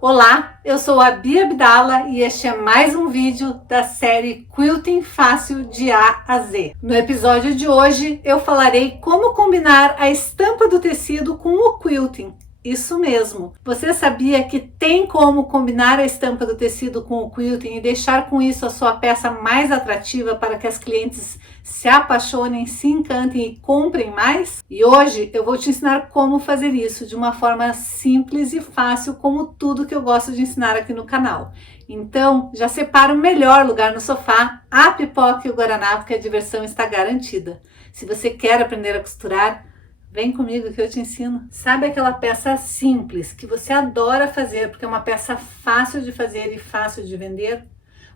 Olá, eu sou a Bia Abdala e este é mais um vídeo da série Quilting Fácil de A a Z. No episódio de hoje eu falarei como combinar a estampa do tecido com o quilting. Isso mesmo, você sabia que tem como combinar a estampa do tecido com o quilting e deixar com isso a sua peça mais atrativa para que as clientes se apaixonem, se encantem e comprem mais? E hoje eu vou te ensinar como fazer isso de uma forma simples e fácil, como tudo que eu gosto de ensinar aqui no canal. Então já separa o melhor lugar no sofá, a pipoca e o guaraná, porque a diversão está garantida. Se você quer aprender a costurar, vem comigo que eu te ensino. Sabe aquela peça simples que você adora fazer porque é uma peça fácil de fazer e fácil de vender?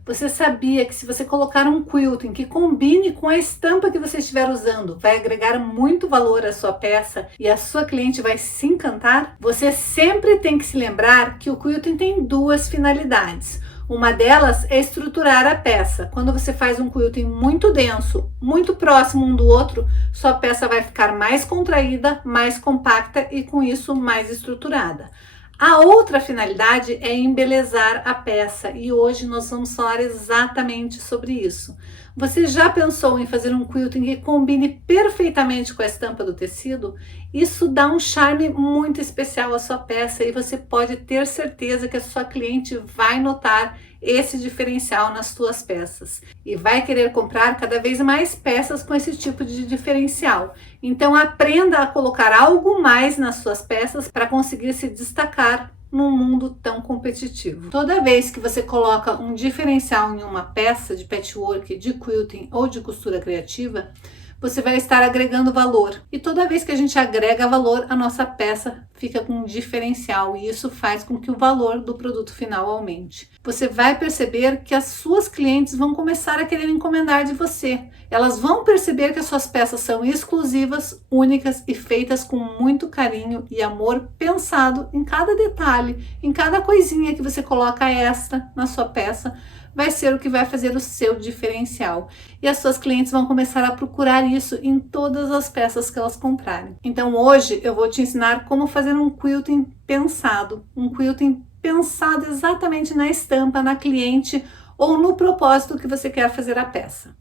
Você sabia que se você colocar um quilting que combine com a estampa que você estiver usando, vai agregar muito valor à sua peça e a sua cliente vai se encantar? Você sempre tem que se lembrar que o quilting tem duas finalidades. Uma delas é estruturar a peça. Quando você faz um quilting muito denso, muito próximo um do outro, sua peça vai ficar mais contraída, mais compacta e com isso mais estruturada. A outra finalidade é embelezar a peça e hoje nós vamos falar exatamente sobre isso. Você já pensou em fazer um quilting que combine perfeitamente com a estampa do tecido? Isso dá um charme muito especial à sua peça e você pode ter certeza que a sua cliente vai notar esse diferencial nas suas peças e vai querer comprar cada vez mais peças com esse tipo de diferencial. Então aprenda a colocar algo mais nas suas peças para conseguir se destacar num mundo tão competitivo. Toda vez que você coloca um diferencial em uma peça de patchwork, de quilting ou de costura criativa, você vai estar agregando valor. E toda vez que a gente agrega valor, a nossa peça fica com um diferencial e isso faz com que o valor do produto final aumente. Você vai perceber que as suas clientes vão começar a querer encomendar de você. Elas vão perceber que as suas peças são exclusivas, únicas e feitas com muito carinho e amor, pensado em cada detalhe, em cada coisinha que você coloca extra na sua peça, vai ser o que vai fazer o seu diferencial. E as suas clientes vão começar a procurar isso em todas as peças que elas comprarem. Então hoje eu vou te ensinar como fazer um quilting pensado. Um quilting pensado exatamente na estampa, na cliente ou no propósito que você quer fazer a peça.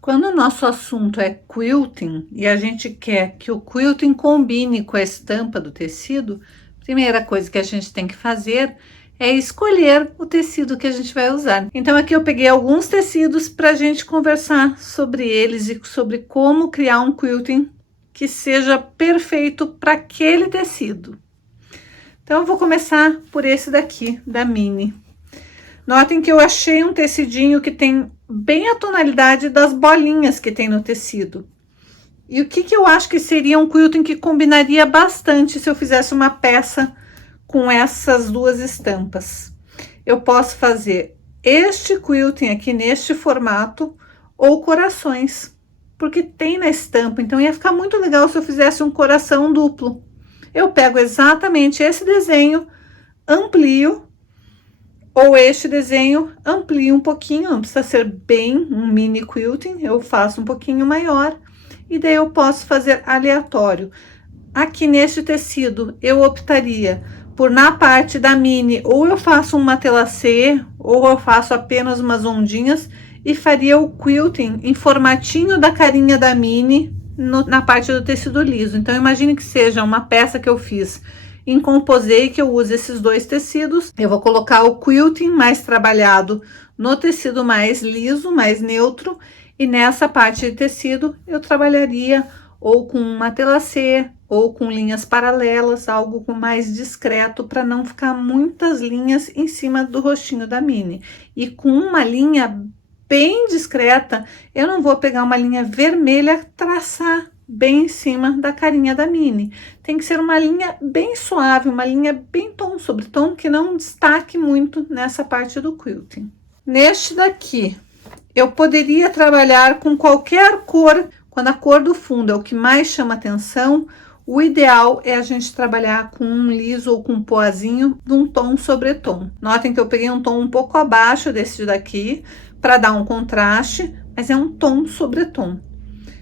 Quando o nosso assunto é quilting e a gente quer que o quilting combine com a estampa do tecido, a primeira coisa que a gente tem que fazer é escolher o tecido que a gente vai usar. Então aqui eu peguei alguns tecidos para a gente conversar sobre eles e sobre como criar um quilting que seja perfeito para aquele tecido. Então eu vou começar por esse daqui, da Mini. Notem que eu achei um tecidinho que tem bem a tonalidade das bolinhas que tem no tecido. E o que eu acho que seria um quilting que combinaria bastante se eu fizesse uma peça com essas duas estampas? Eu posso fazer este quilting aqui neste formato ou corações, porque tem na estampa, então ia ficar muito legal se eu fizesse um coração duplo. Eu pego exatamente esse desenho, amplio, ou este desenho, amplio um pouquinho, não precisa ser bem um mini quilting, eu faço um pouquinho maior, e daí eu posso fazer aleatório. Aqui neste tecido, eu optaria por, na parte da mini, ou eu faço um matelassé, ou eu faço apenas umas ondinhas, e faria o quilting em formatinho da carinha da mini, na parte do tecido liso. Então, imagine que seja uma peça que eu fiz em composê, que eu use esses dois tecidos. Eu vou colocar o quilting mais trabalhado no tecido mais liso, mais neutro, e nessa parte de tecido eu trabalharia ou com um matelassé, ou com linhas paralelas, algo mais discreto, para não ficar muitas linhas em cima do rostinho da Mini. E com uma linha bem discreta, eu não vou pegar uma linha vermelha, traçar bem em cima da carinha da Mini. Tem que ser uma linha bem suave, uma linha bem tom sobre tom, que não destaque muito nessa parte do quilting. Neste daqui, eu poderia trabalhar com qualquer cor. Quando a cor do fundo é o que mais chama atenção, o ideal é a gente trabalhar com um liso ou com um poazinho de um tom sobre tom. Notem que eu peguei um tom um pouco abaixo desse daqui, para dar um contraste, mas é um tom sobre tom.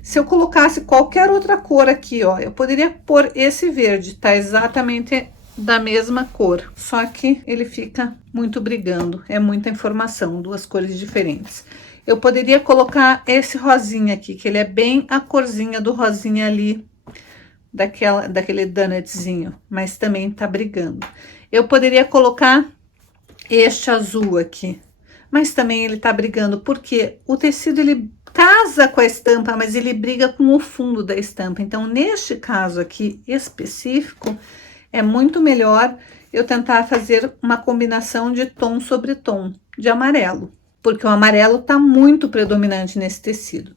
Se eu colocasse qualquer outra cor aqui, ó, eu poderia pôr esse verde, tá exatamente da mesma cor, só que ele fica muito brigando, é muita informação, duas cores diferentes. Eu poderia colocar esse rosinha aqui, que ele é bem a corzinha do rosinha ali, daquele donutzinho, mas também tá brigando. Eu poderia colocar este azul aqui, mas também ele tá brigando, porque o tecido ele casa com a estampa, mas ele briga com o fundo da estampa. Então, neste caso aqui específico, é muito melhor eu tentar fazer uma combinação de tom sobre tom de amarelo, porque o amarelo tá muito predominante nesse tecido.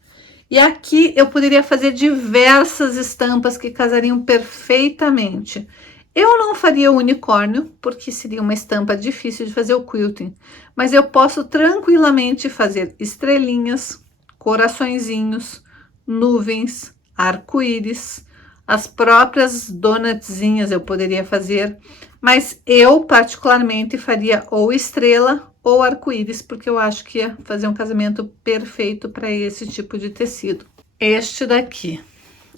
E aqui eu poderia fazer diversas estampas que casariam perfeitamente. Eu não faria o unicórnio, porque seria uma estampa difícil de fazer o quilting, mas eu posso tranquilamente fazer estrelinhas, coraçõezinhos, nuvens, arco-íris, as próprias donutzinhas eu poderia fazer, mas eu particularmente faria ou estrela ou arco-íris, porque eu acho que ia fazer um casamento perfeito para esse tipo de tecido. Este daqui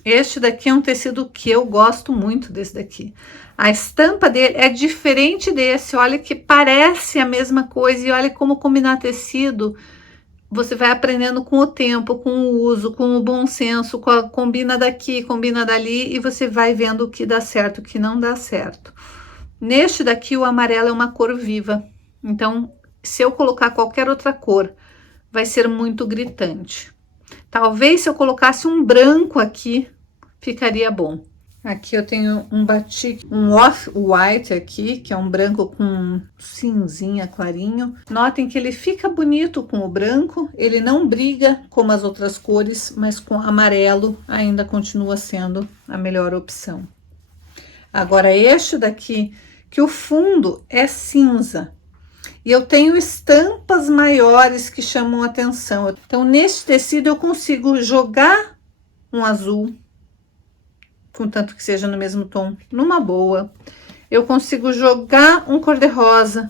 é um tecido que eu gosto muito desse daqui. A estampa dele é diferente desse, olha que parece a mesma coisa e olha como combinar tecido. Você vai aprendendo com o tempo, com o uso, com o bom senso, combina daqui, combina dali e você vai vendo o que dá certo, o que não dá certo. Neste daqui o amarelo é uma cor viva, então se eu colocar qualquer outra cor, vai ser muito gritante. Talvez se eu colocasse um branco aqui, ficaria bom. Aqui eu tenho um batik, um off-white aqui, que é um branco com cinzinha clarinho. Notem que ele fica bonito com o branco, ele não briga como as outras cores, mas com amarelo ainda continua sendo a melhor opção. Agora este daqui, que o fundo é cinza. E eu tenho estampas maiores que chamam atenção. Então, nesse tecido eu consigo jogar um azul, contanto que seja no mesmo tom, numa boa. Eu consigo jogar um cor-de-rosa,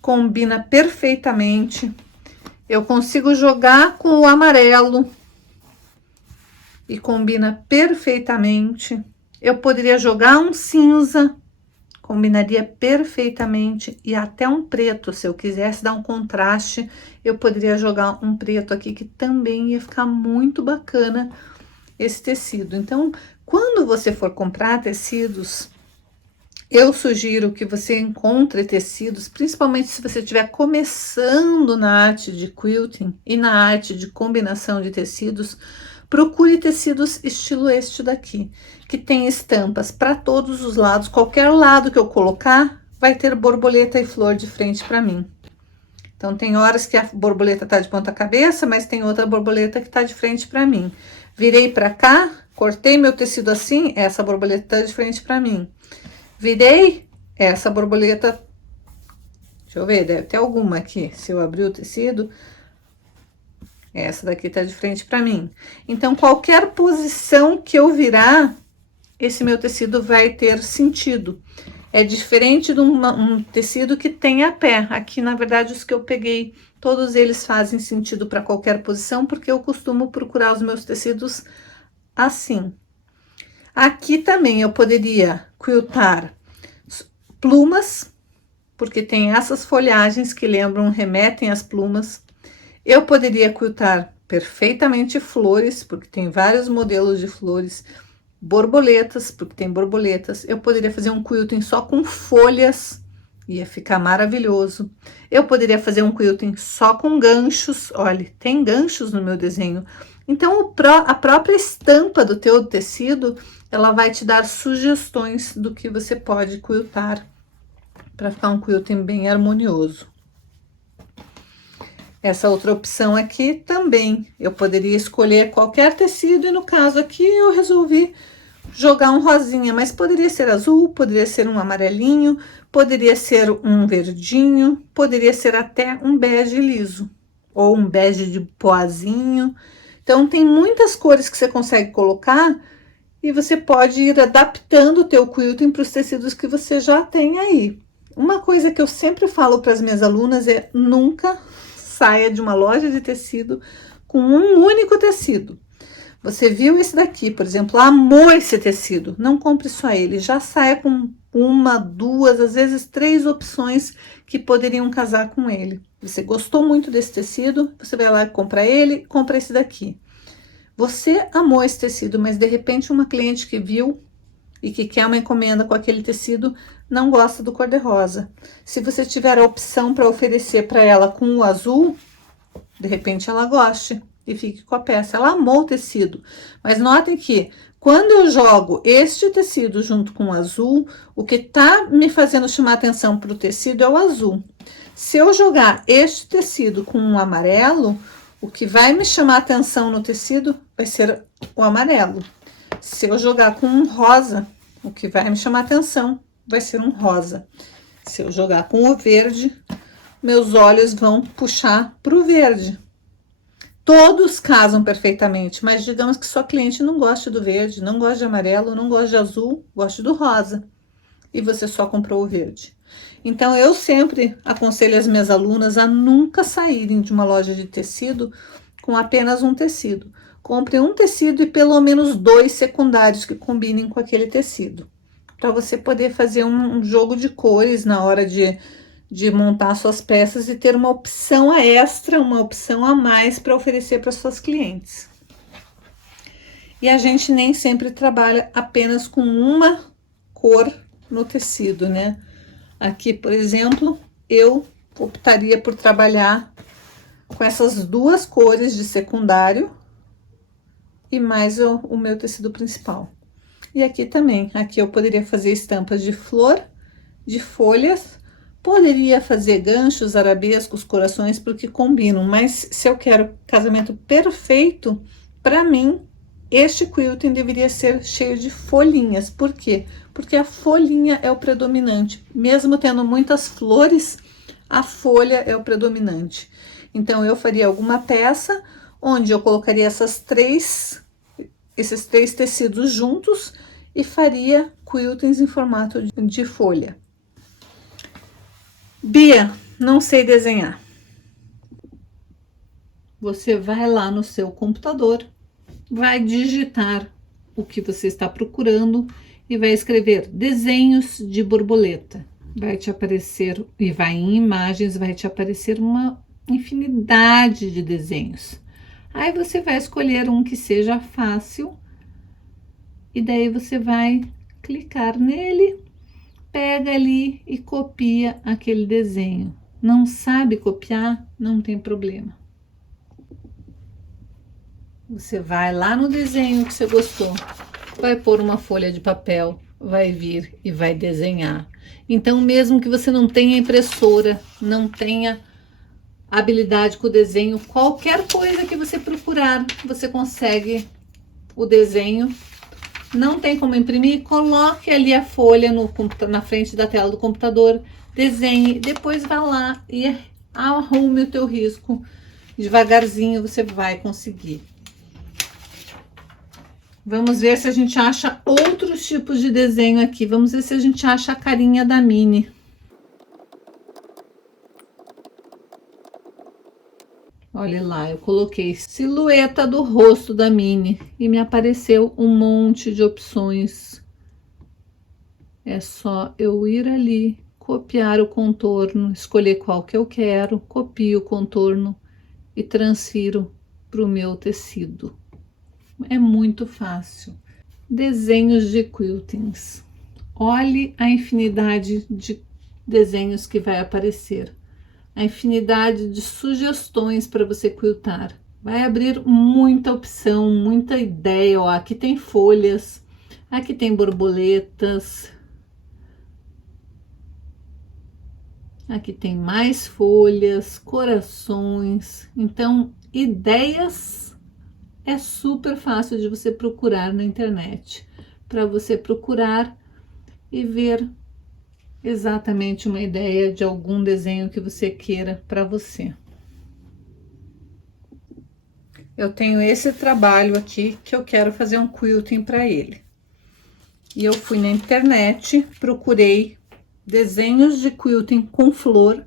combina perfeitamente. Eu consigo jogar com o amarelo e combina perfeitamente. Eu poderia jogar um cinza, combinaria perfeitamente, e até um preto, se eu quisesse dar um contraste, eu poderia jogar um preto aqui, que também ia ficar muito bacana esse tecido. Então, quando você for comprar tecidos, eu sugiro que você encontre tecidos, principalmente se você estiver começando na arte de quilting e na arte de combinação de tecidos, procure tecidos estilo este daqui, que tem estampas para todos os lados. Qualquer lado que eu colocar, vai ter borboleta e flor de frente para mim. Então, tem horas que a borboleta tá de ponta cabeça, mas tem outra borboleta que tá de frente para mim. Virei para cá, cortei meu tecido assim, essa borboleta tá de frente para mim. Virei, essa borboleta, deixa eu ver, deve ter alguma aqui. Se eu abrir o tecido, essa daqui tá de frente para mim. Então, qualquer posição que eu virar, esse meu tecido vai ter sentido. É diferente de um tecido que tem a pé. Aqui, na verdade, os que eu peguei, todos eles fazem sentido para qualquer posição, porque eu costumo procurar os meus tecidos assim. Aqui também eu poderia quiltar plumas, porque tem essas folhagens que remetem às plumas. Eu poderia quiltar perfeitamente flores, porque tem vários modelos de flores, borboletas, porque tem borboletas. Eu poderia fazer um quilting só com folhas, ia ficar maravilhoso. Eu poderia fazer um quilting só com ganchos, olha, tem ganchos no meu desenho. Então, a própria estampa do teu tecido, ela vai te dar sugestões do que você pode quiltar, para ficar um quilting bem harmonioso. Essa outra opção aqui também, eu poderia escolher qualquer tecido, e no caso aqui eu resolvi jogar um rosinha, mas poderia ser azul, poderia ser um amarelinho, poderia ser um verdinho, poderia ser até um bege liso, ou um bege de poazinho. Então, tem muitas cores que você consegue colocar, e você pode ir adaptando o teu quilting para os tecidos que você já tem aí. Uma coisa que eu sempre falo para as minhas alunas é: nunca saia de uma loja de tecido com um único tecido. Você viu esse daqui, por exemplo, amou esse tecido, não compre só ele, já saia com uma, duas, às vezes 3 opções que poderiam casar com ele. Você gostou muito desse tecido, você vai lá e compra ele, compra esse daqui. Você amou esse tecido, mas de repente uma cliente que viu e que quer uma encomenda com aquele tecido não gosta do cor-de-rosa. Se você tiver a opção para oferecer para ela com o azul, de repente ela goste e fique com a peça. Ela amou o tecido, mas notem que quando eu jogo este tecido junto com o azul, o que tá me fazendo chamar atenção para o tecido é o azul. Se eu jogar este tecido com um amarelo, o que vai me chamar atenção no tecido vai ser o amarelo. Se eu jogar com um rosa, o que vai me chamar atenção vai ser um rosa. Se eu jogar com o verde, meus olhos vão puxar para o verde. Todos casam perfeitamente, mas digamos que sua cliente não gosta do verde, não gosta de amarelo, não gosta de azul, gosta do rosa. E você só comprou o verde. Então, eu sempre aconselho as minhas alunas a nunca saírem de uma loja de tecido com apenas um tecido. Compre um tecido e pelo menos 2 secundários que combinem com aquele tecido. Para você poder fazer um jogo de cores na hora de montar suas peças e ter uma opção extra, uma opção a mais para oferecer para suas clientes. E a gente nem sempre trabalha apenas com uma cor no tecido, né? Aqui, por exemplo, eu optaria por trabalhar com essas 2 cores de secundário e mais o meu tecido principal. E aqui também, aqui eu poderia fazer estampas de flor, de folhas, poderia fazer ganchos, arabescos, corações, porque combinam, mas se eu quero casamento perfeito, para mim, este quilting deveria ser cheio de folhinhas. Por quê? Porque a folhinha é o predominante. Mesmo tendo muitas flores, a folha é o predominante. Então, eu faria alguma peça onde eu colocaria esses 3 tecidos juntos e faria quiltings em formato de folha. Bia, não sei desenhar. Você vai lá no seu computador, vai digitar o que você está procurando e vai escrever desenhos de borboleta. Vai te aparecer, e vai em imagens, vai te aparecer uma infinidade de desenhos. Aí você vai escolher um que seja fácil e daí você vai clicar nele, pega ali e copia aquele desenho. Não sabe copiar? Não tem problema. Você vai lá no desenho que você gostou, vai pôr uma folha de papel, vai vir e vai desenhar. Então, mesmo que você não tenha impressora, não tenha habilidade com o desenho, qualquer coisa que você procurar, você consegue o desenho. Não tem como imprimir? Coloque ali a folha na frente da tela do computador, desenhe, depois vá lá e arrume o teu risco. Devagarzinho você vai conseguir. Vamos ver se a gente acha outros tipos de desenho aqui. Vamos ver se a gente acha a carinha da Minnie. Olha lá, eu coloquei silhueta do rosto da Minnie e me apareceu um monte de opções. É só eu ir ali, copiar o contorno, escolher qual que eu quero, copio o contorno e transfiro para o meu tecido. É muito fácil. Desenhos de quiltings. Olhe a infinidade de desenhos que vai aparecer. A infinidade de sugestões para você quiltar. Vai abrir muita opção, muita ideia. Ó, aqui tem folhas, aqui tem borboletas, aqui tem mais folhas, corações. Então, ideias é super fácil de você procurar na internet. Para você procurar e ver exatamente uma ideia de algum desenho que você queira para você. Eu tenho esse trabalho aqui que eu quero fazer um quilting para ele. E eu fui na internet, procurei desenhos de quilting com flor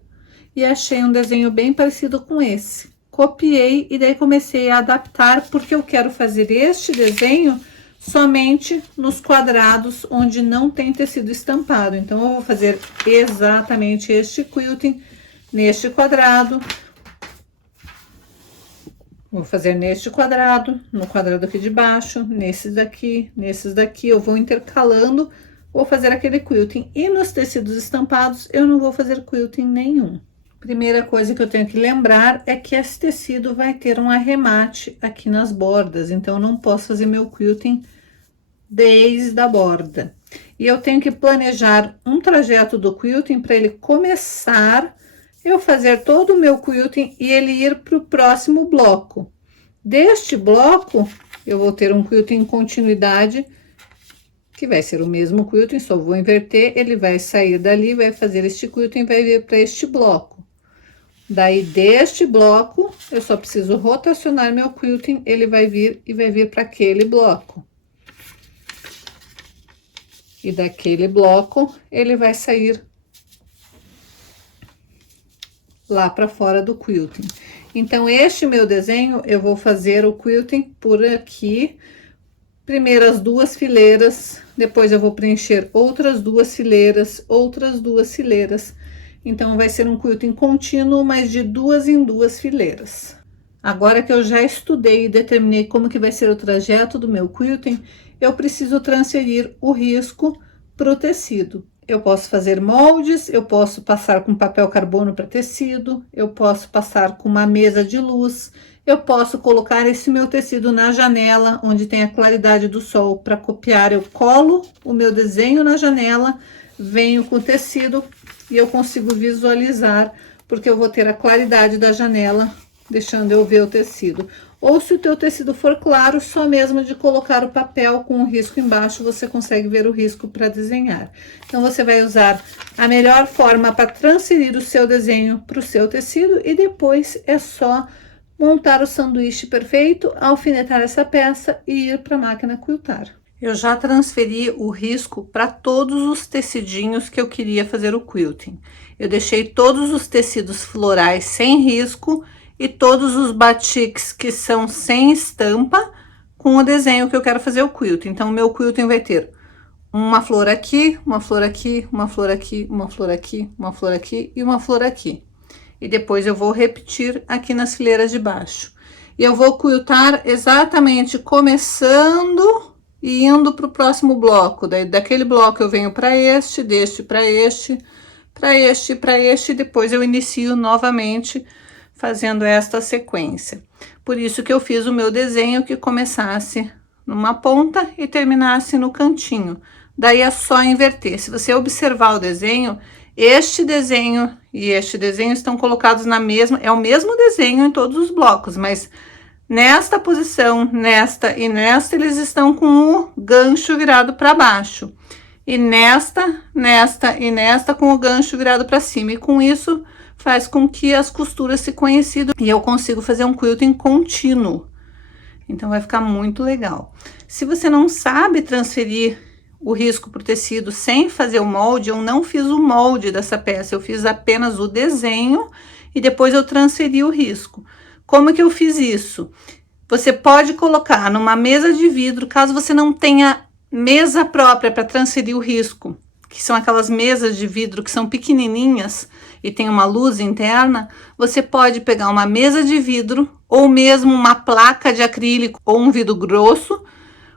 e achei um desenho bem parecido com esse. copiei e daí comecei a adaptar, porque eu quero fazer este desenho somente nos quadrados onde não tem tecido estampado. Então, eu vou fazer exatamente este quilting neste quadrado. Vou fazer neste quadrado, no quadrado aqui de baixo, nesses daqui, eu vou intercalando, vou fazer aquele quilting. E nos tecidos estampados, eu não vou fazer quilting nenhum. Primeira coisa que eu tenho que lembrar é que esse tecido vai ter um arremate aqui nas bordas, então eu não posso fazer meu quilting desde a borda. E eu tenho que planejar um trajeto do quilting para ele começar, eu fazer todo o meu quilting e ele ir para o próximo bloco. Deste bloco, eu vou ter um quilting em continuidade, que vai ser o mesmo quilting, só vou inverter, ele vai sair dali, vai fazer este quilting e vai vir para este bloco. Daí, deste bloco, eu só preciso rotacionar meu quilting, ele vai vir e vai vir para aquele bloco. E daquele bloco, ele vai sair lá para fora do quilting. Então, este meu desenho, eu vou fazer o quilting por aqui. Primeiro as 2 fileiras, depois eu vou preencher outras 2 fileiras, outras 2 fileiras. Então, vai ser um quilting contínuo, mas de 2 em 2 fileiras. Agora que eu já estudei e determinei como que vai ser o trajeto do meu quilting, eu preciso transferir o risco para o tecido. Eu posso fazer moldes, eu posso passar com papel carbono para tecido, eu posso passar com uma mesa de luz, eu posso colocar esse meu tecido na janela, onde tem a claridade do sol para copiar. Eu colo o meu desenho na janela, venho com o tecido e eu consigo visualizar, porque eu vou ter a claridade da janela, deixando eu ver o tecido. Ou se o teu tecido for claro, só mesmo de colocar o papel com o risco embaixo, você consegue ver o risco para desenhar. Então, você vai usar a melhor forma para transferir o seu desenho para o seu tecido e depois é só montar o sanduíche perfeito, alfinetar essa peça e ir para a máquina quiltar. Eu já transferi o risco para todos os tecidinhos que eu queria fazer o quilting. Eu deixei todos os tecidos florais sem risco e todos os batiks que são sem estampa com o desenho que eu quero fazer o quilting. Então, o meu quilting vai ter uma flor aqui, uma flor aqui, uma flor aqui, uma flor aqui, uma flor aqui e uma flor aqui. E depois eu vou repetir aqui nas fileiras de baixo. E eu vou quiltar exatamente começando e indo para o próximo bloco. Daí, daquele bloco eu venho para este, deste para este, para este, para este, e depois eu inicio novamente fazendo esta sequência. Por isso que eu fiz o meu desenho que começasse numa ponta e terminasse no cantinho. Daí é só inverter. Se você observar o desenho, este desenho e este desenho estão colocados na mesma, é o mesmo desenho em todos os blocos, mas nesta posição, nesta e nesta, eles estão com o gancho virado para baixo. E nesta, nesta e nesta com o gancho virado para cima. E com isso faz com que as costuras se coincidam e eu consigo fazer um quilting contínuo. Então, vai ficar muito legal. Se você não sabe transferir o risco para o tecido sem fazer o molde, eu não fiz o molde dessa peça, eu fiz apenas o desenho e depois eu transferi o risco. Como que eu fiz isso? Você pode colocar numa mesa de vidro, caso você não tenha mesa própria para transferir o risco, que são aquelas mesas de vidro que são pequenininhas e tem uma luz interna, você pode pegar uma mesa de vidro ou mesmo uma placa de acrílico ou um vidro grosso,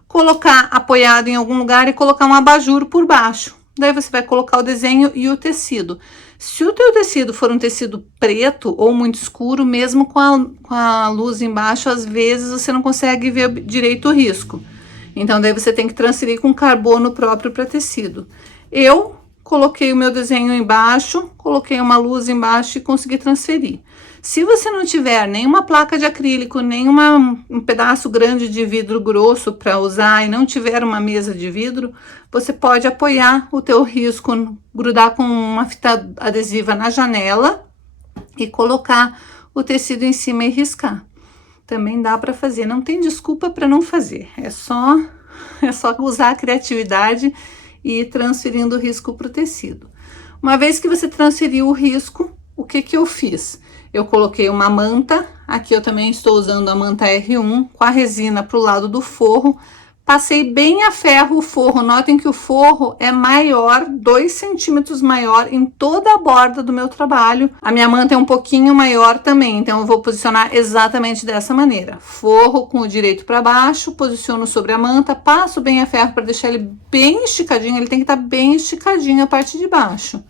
colocar apoiado em algum lugar e colocar um abajur por baixo. Daí você vai colocar o desenho e o tecido. Se o teu tecido for um tecido preto ou muito escuro, mesmo com a luz embaixo, às vezes você não consegue ver direito o risco. Então, daí você tem que transferir com carbono próprio para tecido. Eu coloquei o meu desenho embaixo, coloquei uma luz embaixo e consegui transferir. Se você não tiver nenhuma placa de acrílico, um pedaço grande de vidro grosso para usar e não tiver uma mesa de vidro, você pode apoiar o teu risco, grudar com uma fita adesiva na janela e colocar o tecido em cima e riscar. Também dá para fazer, não tem desculpa para não fazer, é só usar a criatividade e ir transferindo o risco para o tecido. Uma vez que você transferiu o risco, o que que eu fiz? Eu coloquei uma manta Aqui eu também estou usando a manta R1 com a resina para o lado do forro. Passei bem a ferro o forro. Notem que o forro é maior, 2 centímetros maior em toda a borda do meu trabalho. A minha manta é um pouquinho maior também, então eu vou posicionar exatamente dessa maneira. Forro com o direito para baixo, posiciono sobre a manta, passo bem a ferro para deixar ele bem esticadinho. Ele tem que estar bem esticadinho a parte de baixo.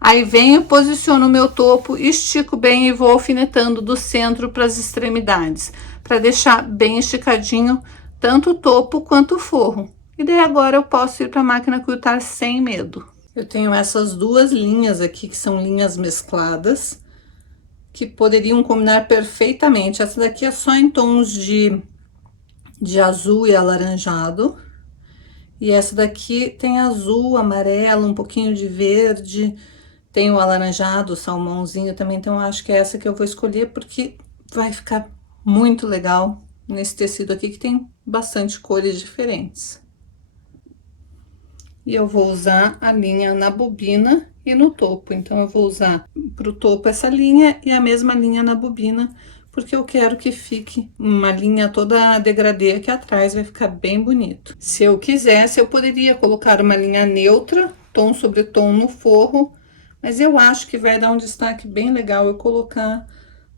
Aí venho, posiciono o meu topo, estico bem e vou alfinetando do centro para as extremidades, para deixar bem esticadinho tanto o topo quanto o forro. E daí agora eu posso ir para a máquina quiltar sem medo. Eu tenho essas duas linhas aqui, que são linhas mescladas, que poderiam combinar perfeitamente. Essa daqui é só em tons de azul e alaranjado. E essa daqui tem azul, amarelo, um pouquinho de verde, tem o alaranjado, o salmãozinho também. Então, eu acho que é essa que eu vou escolher, porque vai ficar muito legal nesse tecido aqui, que tem bastante cores diferentes. E eu vou usar a linha na bobina e no topo. Então, eu vou usar pro topo essa linha e a mesma linha na bobina, porque eu quero que fique uma linha toda degradê aqui atrás, vai ficar bem bonito. Se eu quisesse, eu poderia colocar uma linha neutra, tom sobre tom no forro, mas eu acho que vai dar um destaque bem legal eu colocar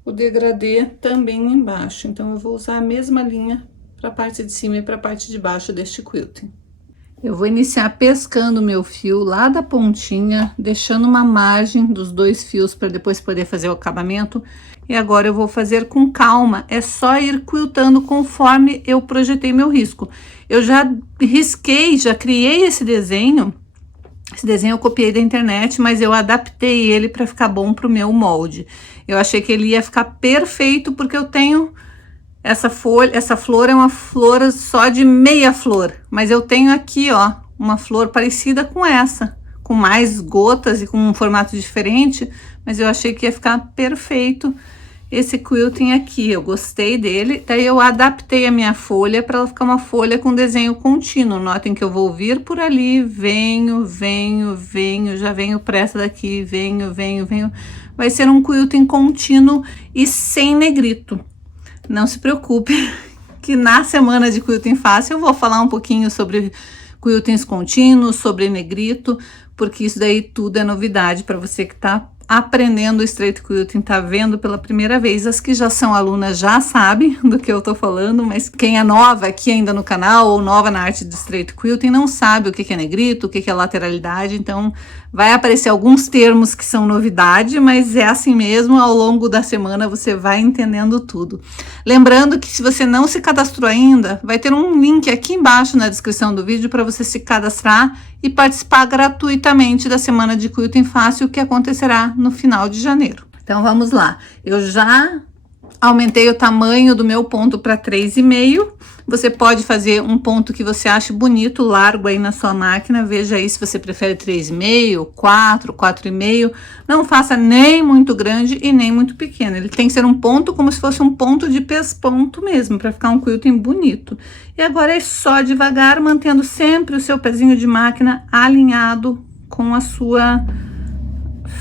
o degradê também embaixo. Então, eu vou usar a mesma linha para a parte de cima e para a parte de baixo deste quilting. Eu vou iniciar pescando meu fio lá da pontinha, deixando uma margem dos 2 fios para depois poder fazer o acabamento. E agora eu vou fazer com calma, é só ir quiltando conforme eu projetei meu risco. Eu já risquei, já criei esse desenho. Esse desenho eu copiei da internet, mas eu adaptei ele para ficar bom pro meu molde. Eu achei que ele ia ficar perfeito, porque eu tenho essa folha, essa flor é uma flor só de meia flor, mas eu tenho aqui, ó, uma flor parecida com essa, com mais gotas e com um formato diferente, mas eu achei que ia ficar perfeito esse quilting aqui. Eu gostei dele, daí eu adaptei a minha folha para ela ficar uma folha com desenho contínuo. Notem que eu vou vir por ali, venho, já venho para essa daqui, venho. Vai ser um quilting contínuo e sem negrito. Não se preocupe, que na semana de quilting fácil eu vou falar um pouquinho sobre quiltings contínuos, sobre negrito, porque isso daí tudo é novidade para você que tá aprendendo o straight quilting, tá vendo pela primeira vez. As que já são alunas já sabem do que eu tô falando, mas quem é nova aqui ainda no canal ou nova na arte do straight quilting não sabe o que é negrito, o que é lateralidade. Então vai aparecer alguns termos que são novidade, mas é assim mesmo, ao longo da semana você vai entendendo tudo. Lembrando que se você não se cadastrou ainda, vai ter um link aqui embaixo na descrição do vídeo para você se cadastrar e participar gratuitamente da semana de quilting fácil, que acontecerá no final de janeiro. Então vamos lá, eu já aumentei o tamanho do meu ponto para 3,5. Você pode fazer um ponto que você ache bonito, largo aí na sua máquina. Veja aí se você prefere 3,5, 4, 4,5. Não faça nem muito grande e nem muito pequeno. Ele tem que ser um ponto como se fosse um ponto de pesponto mesmo, para ficar um quilting bonito. E agora é só devagar, mantendo sempre o seu pezinho de máquina alinhado com a sua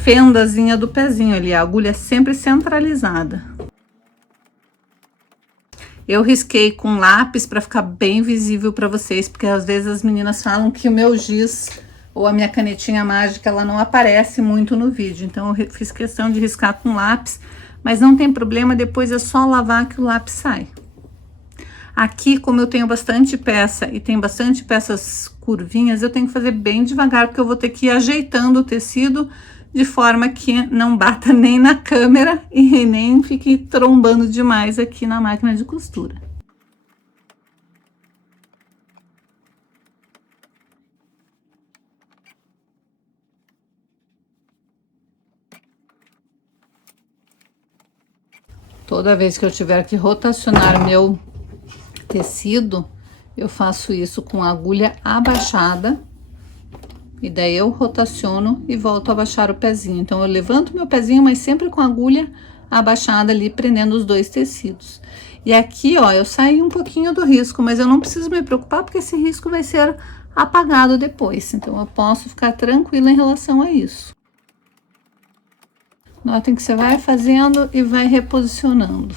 fendazinha do pezinho ali. A agulha sempre centralizada. Eu risquei com lápis para ficar bem visível para vocês, porque às vezes as meninas falam que o meu giz ou a minha canetinha mágica, ela não aparece muito no vídeo. Então eu fiz questão de riscar com lápis, mas não tem problema, depois é só lavar que o lápis sai. Aqui, como eu tenho bastante peça e tem bastante peças curvinhas, eu tenho que fazer bem devagar, porque eu vou ter que ir ajeitando o tecido de forma que não bata nem na câmera e nem fique trombando demais aqui na máquina de costura. Toda vez que eu tiver que rotacionar meu tecido, eu faço isso com a agulha abaixada. E daí eu rotaciono e volto a abaixar o pezinho. Então, eu levanto meu pezinho, mas sempre com a agulha abaixada ali, prendendo os dois tecidos. E aqui, ó, eu saí um pouquinho do risco, mas eu não preciso me preocupar, porque esse risco vai ser apagado depois. Então, eu posso ficar tranquila em relação a isso. Notem que você vai fazendo e vai reposicionando.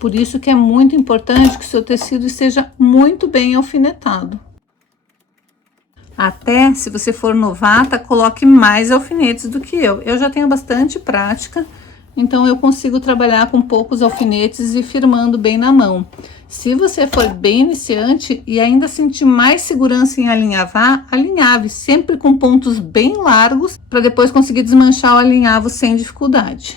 Por isso que é muito importante que o seu tecido esteja muito bem alfinetado. Até se você for novata, coloque mais alfinetes do que eu. Eu já tenho bastante prática, então eu consigo trabalhar com poucos alfinetes e firmando bem na mão. Se você for bem iniciante e ainda sentir mais segurança em alinhavar, alinhave sempre com pontos bem largos para depois conseguir desmanchar o alinhavo sem dificuldade.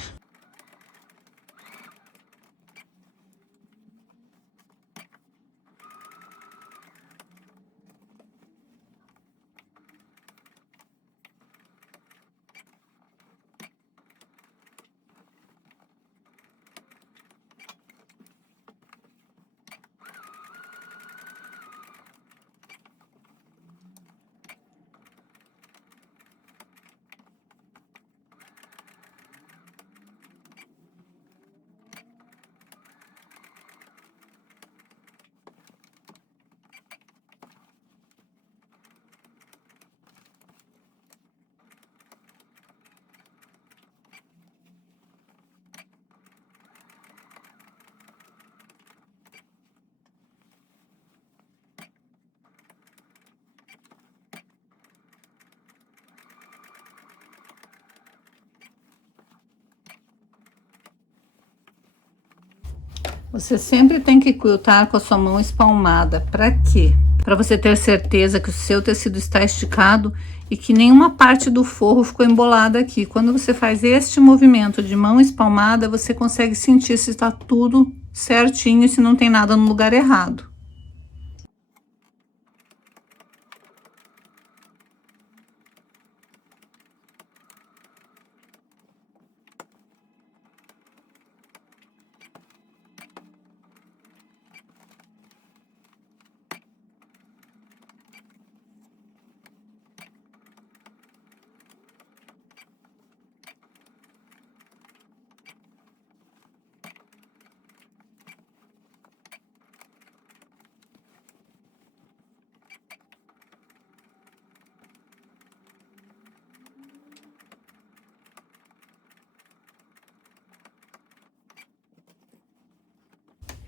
Você sempre tem que quiltar com a sua mão espalmada. Para quê? Para você ter certeza que o seu tecido está esticado e que nenhuma parte do forro ficou embolada aqui. Quando você faz este movimento de mão espalmada, você consegue sentir se está tudo certinho e se não tem nada no lugar errado.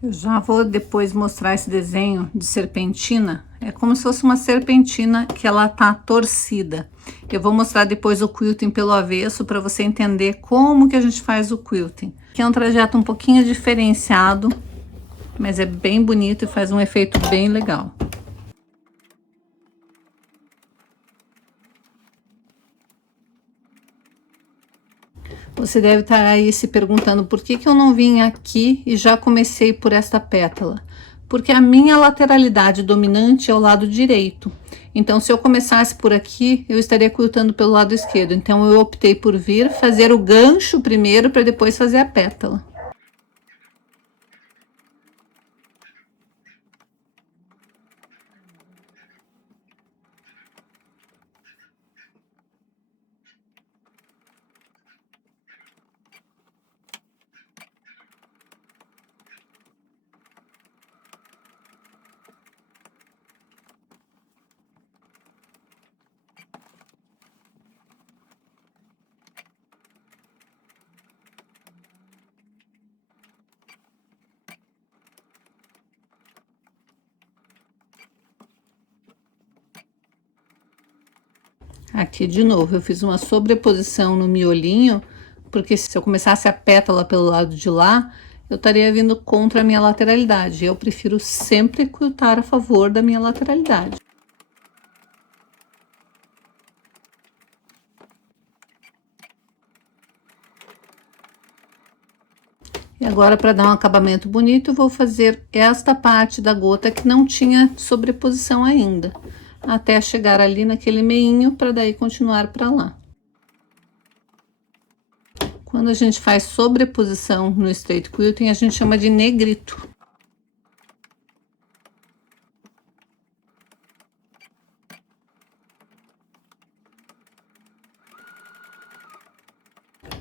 Eu já vou depois mostrar esse desenho de serpentina. É como se fosse uma serpentina que ela tá torcida. Eu vou mostrar depois o quilting pelo avesso para você entender como que a gente faz o quilting. Que é um trajeto um pouquinho diferenciado, mas é bem bonito e faz um efeito bem legal. Você deve estar aí se perguntando por que eu não vim aqui e já comecei por esta pétala. Porque a minha lateralidade dominante é o lado direito. Então, se eu começasse por aqui, eu estaria quiltando pelo lado esquerdo. Então, eu optei por vir fazer o gancho primeiro para depois fazer a pétala. Aqui de novo, eu fiz uma sobreposição no miolinho, porque se eu começasse a pétala pelo lado de lá, eu estaria vindo contra a minha lateralidade. Eu prefiro sempre quiltar a favor da minha lateralidade. E agora, para dar um acabamento bonito, eu vou fazer esta parte da gota que não tinha sobreposição ainda, até chegar ali naquele meinho, para daí continuar para lá. Quando a gente faz sobreposição no straight quilting, a gente chama de negrito.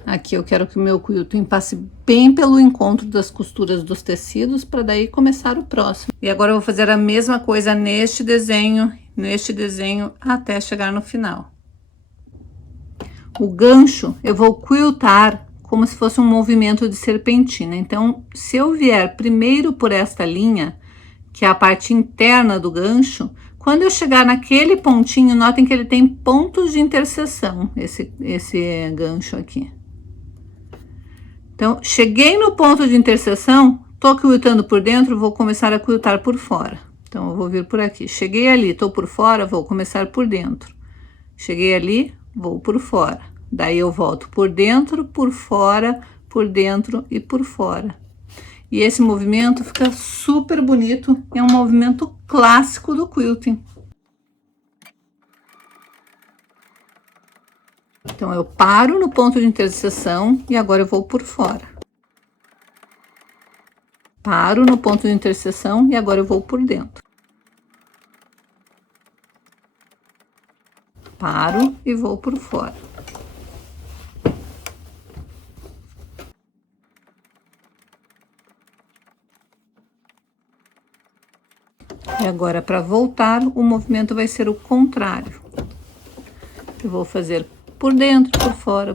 Aqui eu quero que o meu quilting passe bem pelo encontro das costuras dos tecidos, para daí começar o próximo. E agora eu vou fazer a mesma coisa neste desenho, até chegar no final. O gancho eu vou quiltar como se fosse um movimento de serpentina. Então, se eu vier primeiro por esta linha, que é a parte interna do gancho, quando eu chegar naquele pontinho, notem que ele tem pontos de interseção, esse gancho aqui. Então, cheguei no ponto de interseção, tô quiltando por dentro, vou começar a quiltar por fora. Então, eu vou vir por aqui. Cheguei ali, tô por fora, vou começar por dentro. Cheguei ali, vou por fora. Daí eu volto por dentro, por fora, por dentro e por fora. E esse movimento fica super bonito, é um movimento clássico do quilting. Então, eu paro no ponto de interseção e agora eu vou por fora. Paro no ponto de interseção e agora eu vou por dentro. Paro e vou por fora. E agora, para voltar, o movimento vai ser o contrário. Eu vou fazer por dentro,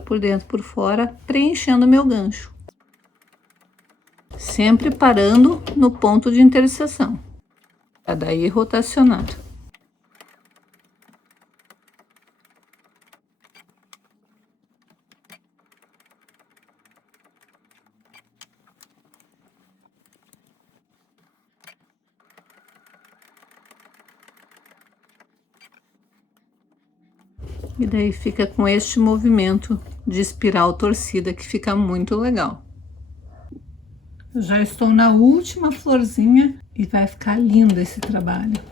por dentro, por fora, preenchendo meu gancho. Sempre parando no ponto de interseção. Para daí rotacionar. E daí fica com este movimento de espiral torcida que fica muito legal. Eu já estou na última florzinha e vai ficar lindo esse trabalho.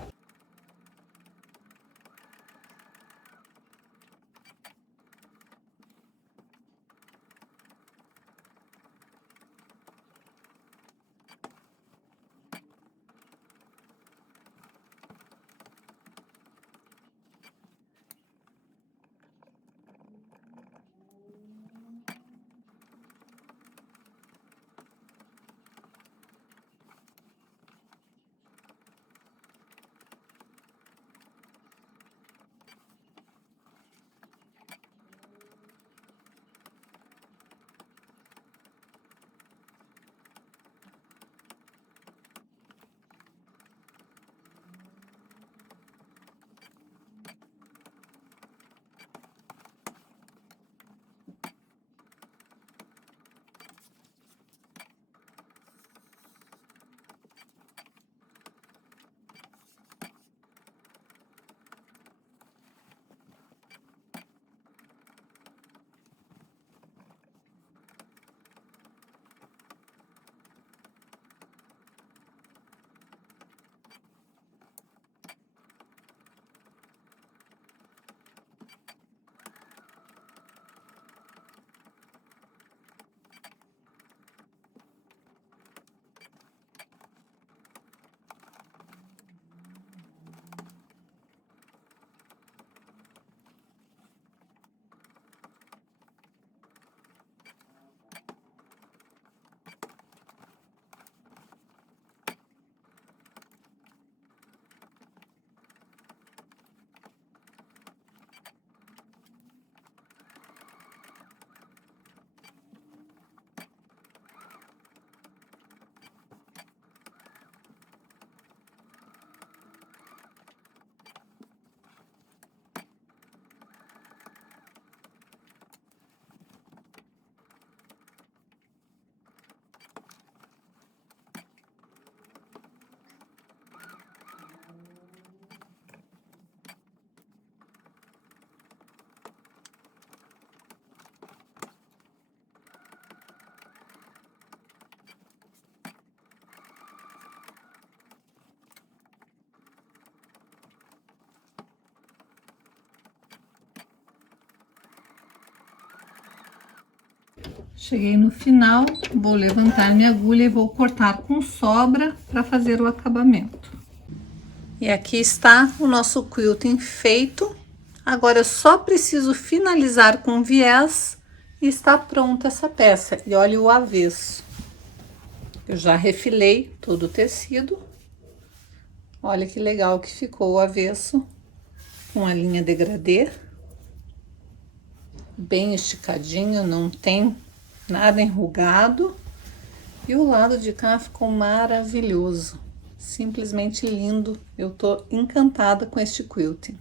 Cheguei no final, vou levantar minha agulha e vou cortar com sobra para fazer o acabamento. E aqui está o nosso quilting feito. Agora eu só preciso finalizar com viés e está pronta essa peça. E olha o avesso. Eu já refilei todo o tecido. Olha que legal que ficou o avesso com a linha degradê. bem esticadinho, não tem nada enrugado. E o lado de cá ficou maravilhoso, simplesmente lindo. Eu tô encantada com este quilting.